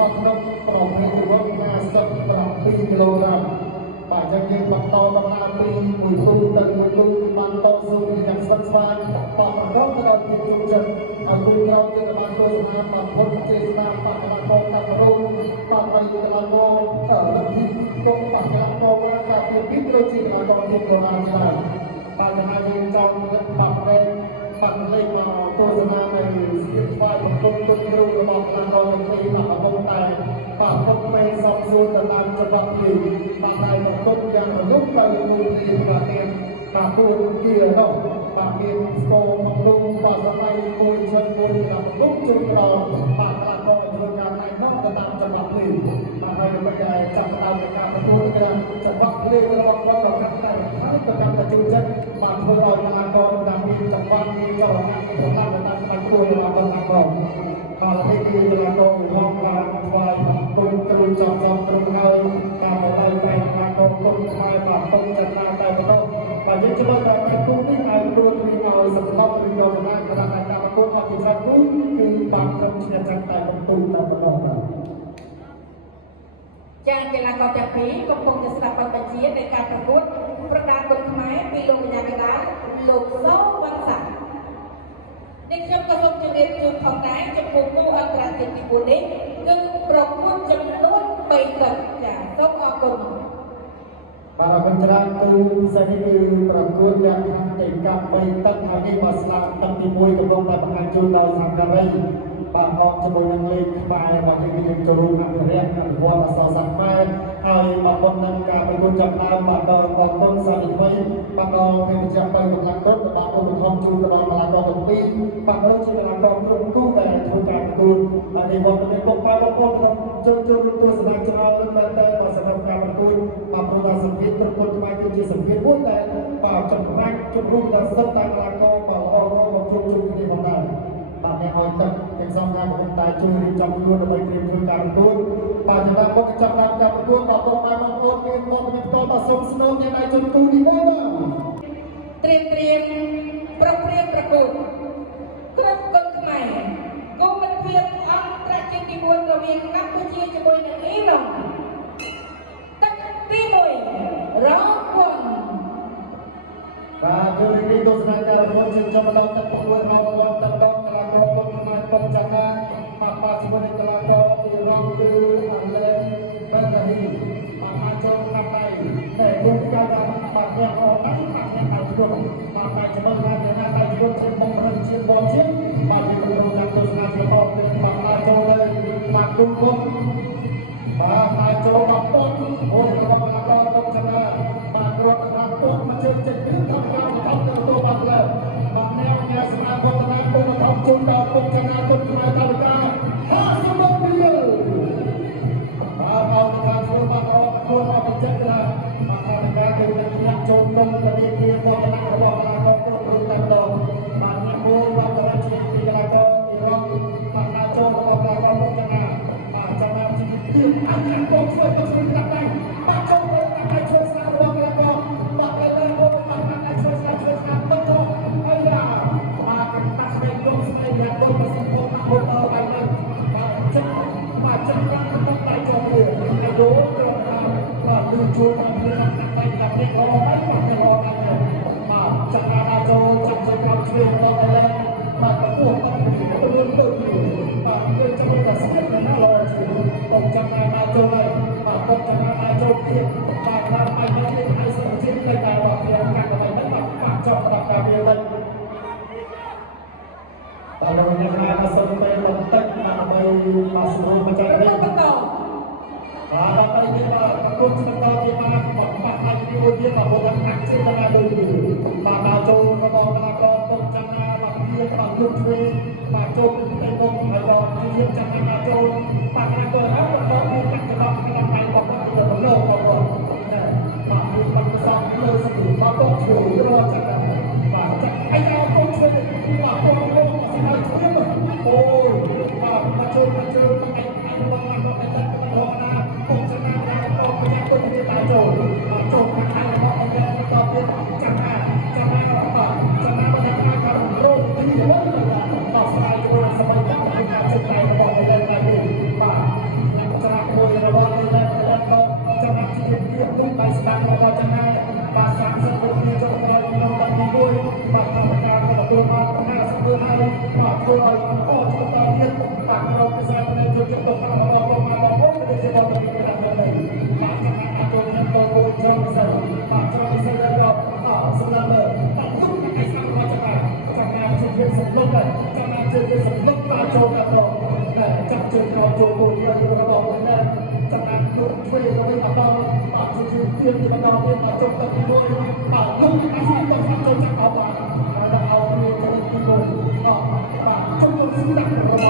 បត់ក្នុងប្រភេទវង57គីឡូក្រាមបាទចឹងយើងបន្តដំណើរពីមួយគូទៅមួយគូបានតស៊ូយ៉ាងស្វិតស្វាញបបរំទៅដល់ទីជុំចិត្តហើយគូក្រោយទៀតបានទស្សនាប្រភពចេស្តាបកបកបកាប់រូបបាទហើយទៅដល់មករកទីគុំបកកាប់បកកាប់ពីពីដូចជាកងទីកងអាច្រើនបាទចំណាយយើងចង់បាត់ដែរបាត់លេខមកទស្សនានៅស្ទាបស្វាយបន្ទុកទុកគ្រូរបស់កងរងទីបាទកំពុងតែបាទពុកមេសំសួរទៅតាមច្បាប់នេះបាទហើយបន្ទុកយ៉ាងរលុបទៅមូលនិធិប្រទេសបាទគូគៀនោះបាទមានស្គរមកលុបបាទសម័យមួយឈុតមួយដល់លុបជើងដល់បាទកងធ្វើការណែនាំទៅតាមច្បាប់នេះបាទហើយដើម្បីចាប់ផ្ដើមការប្រកួតការច្បាប់នេះរបស់កងរដ្ឋតែហើយប្រកាន់តែជំចិត្តបានធ្វើឲ្យកងតាមមានច្បាប់មានចលនាមានប្រដាប់តាមក្បាច់គួររបស់កងបាទនេះគឺកងរបស់បានថ្វាយគុំគ្រូចំចំត្រឹមហើយតាមបរិយាបែបបានគុំថ្វាយបាទគុំចន្ទតែប៉ុណ្ណោះបាទយើងឆ្លងដល់ប្រគូនេះឲ្យព្រោះវាឲ្យសម្ដប់ឬយកចំណាយតាមការប្រកួតរបស់ពិសេសគូគឺបានត្រឹមឈ្នះចាញ់តែបន្ទូតែប៉ុណ្ណោះបាទចាកីឡាករទាំងពីរកំពុងតែស្ដាប់បទបញ្ជានៃការប្រកួតប្រដាល់គុនខ្មែរពីលោកកញ្ញាកណ្ដាលលោកសូវណ្ណសានេះខ្ញុំក៏សូមជម្រាបជូនផងដែរចំពោះគូអន្តរជាតិទី4នេះគឺប្រកួតចំនួន3ទឹកចាសូមអរគុណបាទអរគុណច្រើនគូពិសេសនេះគឺប្រកួតលក្ខណៈទេកាប់3ទឹកហើយនេះមកស្លាប់ទឹកទី1កំពុងតែបង្ហាញជូនដល់សហការីបាទមកជាមួយនឹងលេខក្បែររបស់យើងចូលរួមអភិរក្សអភិវឌ្ឍអក្សរសាស្ត្រខ្មែរហើយមកបំនឹងការប្រកួតចាប់ដើមបាទដល់បងប្អូនសាស្ត្រថ្មីបាទដល់ពេលបញ្ចប់ទៅកម្លាំងគ្រប់បាទឧបត្ថម្ភជូនទៅដល់កីឡាករទាំងពីរបាទដូចជាកីឡាករគ្រប់គូដែលធ្វើការប្រកួតហើយនេះបងប្អូនពុកប៉ែបងប្អូនចូលរួមទស្សនាច្រើនមែនតើបាទសម្រាប់ការប្រកួតបាទព្រោះថាសម្ភារប្រកួតខ្មែរគឺជាសម្ភារមួយដែលបាទចំណាច់ជំរុញដល់សិទ្ធិតាកីឡាករបាទល្អៗមកជួបជុំគ្នាផងដែរបាទអ្នកឲ្យទឹកទាំងសងការកំពុងតែជួយរៀបចំខ្លួនដើម្បីត្រៀមធ្វើការប្រកួតបាទចំណែកមុខចាប់តាមការប្រកួតបាទបងប្អូនមានមកពីផ្ទាល់បាទសូមស្នើអ្នកដែលចូលទូនេះមកបាទត្រៀមប្រព្រៀបប្រកួតគ្រប់គុនខ្មែរគោលមិត្តភាពអន្តរជាតិទី4រវាងកម្ពុជាជាមួយនឹងអ៊ីឡុងទឹកទី1រងគុណបាទជួយរីកទស្សនាការប្រកួតជាចំដល់ទឹកប្រកួតរបស់បងទឹកដងកីឡាករគុនខ្មែរកំចាត់ណាបាទជាមួយនឹងកីឡាករទីរងគឺអាឡែនបែកាហ៊ីបាទចូលខាងដៃតែគុំកាលបាទអ្នកអត់តាំងអ្នកឲ្យជួយបាទតែចំណុចណាដែលណាតែជួយជាបងរឹងជាបងជាបាទយើងរងការទស្សនាជាបងបាទចូលទៅបាទគុំគុំបាទចូលបាទពតអូរបស់កីឡាករកំចាត់ណាបាទរត់តាមពតមកជើងចិត្តគឺតាមការបន្តទៅបាទលើបាទអ្នកអ្នកស្មារតីណាគុំថប់ជូនដល់គុំចំណាគុំផ្នែកតាលកា50ម៉ឺនរៀលបាទមកការធ្វើបាទអរគុណមកចិត្តណាបាទការគឺនឹងផ្លាក់ចូលក្នុងពលាគារបោះកណៈរបស់កីឡាករគ្រប់រូបតែម្ដងបាទអ្នកគោលបាទកីឡាជាទីកីឡាករអ៊ីរ៉ុបបាទការចូលរបស់កីឡាករគ្រប់ចំណាបាទចំណាជាទីអង្គការកងជួយទៅជួយតាក់ដៃបាទចូលទៅតាក់ដៃជួយស្នារបស់កីឡាករបាទកីឡាករបាទតាក់ដៃជួយស្នាទៅហើយបាទតាក់ដៃលោកស្រីយ៉ាងដូចប្រសិទ្ធភាពហូបដល់ហើយបាទចិត្តបាទចិត្តតាក់ដៃចូលវាហើយយោបាទគឺជួយតាមគ្នាតាក់ដៃតាមនេះក៏ហើយបាទក៏ហើយបាទចាប់ការចូលចាប់ចូលតាមជ្រៀងដល់ហើយបាទពោះអត់ទៅលឿនទៅបាទគឺចាំតែស្គាល់ណាឡើយបងចាំការចូលហើយបាទបងចាំការចូលទៀតបាទតាមឲ្យនេះឲ្យសុខចិត្តទៅតាមរបស់គ្នាកាត់ទៅហើយបាទចប់ដល់ការវាវិញបាទលោកអ្នកណាសុំពេលបន្តិចបាទដើម្បីមកស្រួលបច្ចេកទេសបាទដើម្បីបាទគុំបន្តទៀតបាទបាត់អាចយូរទៀតបាទបងអាក់ជាណាដូចនេះបាទដល់ចូលរបស់កីឡាករពុកចាំណាបាទវាបាទលោកឆ្វេងបាទចូលពីផ្ទៃមុខហើយដល់ជាចាំណាចូលបាទកីឡាករហើយដល់ពីកាត់ចំប់កីឡាកររបស់គាត់ទៅលោកបងបាទវាបាត់ផ្សំលើស្គីបាទបងជួយរកចាក់បាទចាក់អាយអត់ជួយបាទបងស្អាតជួយអូយបាទមកជួយមកឯងបងមកទៅចាក់ទៅណាបងចាំណាបងបញ្ញាទៅជាតាចូលចូលខាងរបស់អញ្ញាតទៅទៀតចាំណាបាទចាំណាបងថាការរោគទី1បាទស្អាតជួយសម័យកាលការចិត្តរបស់អញ្ញាតទៅបាទ จับจึงเราจูบุญเลยเราบอกเลยนะจะนั่งดูช่วยเราไม่ทำเราปากจะยืนเตียงจะมาดองเตียงปากจงตะกี้ด้วยปากลูกอาชีพต้องทำจนจะเอาปากเราจะเอาเมียจะได้กินบุญปากจงยืนสู้ดังของเรา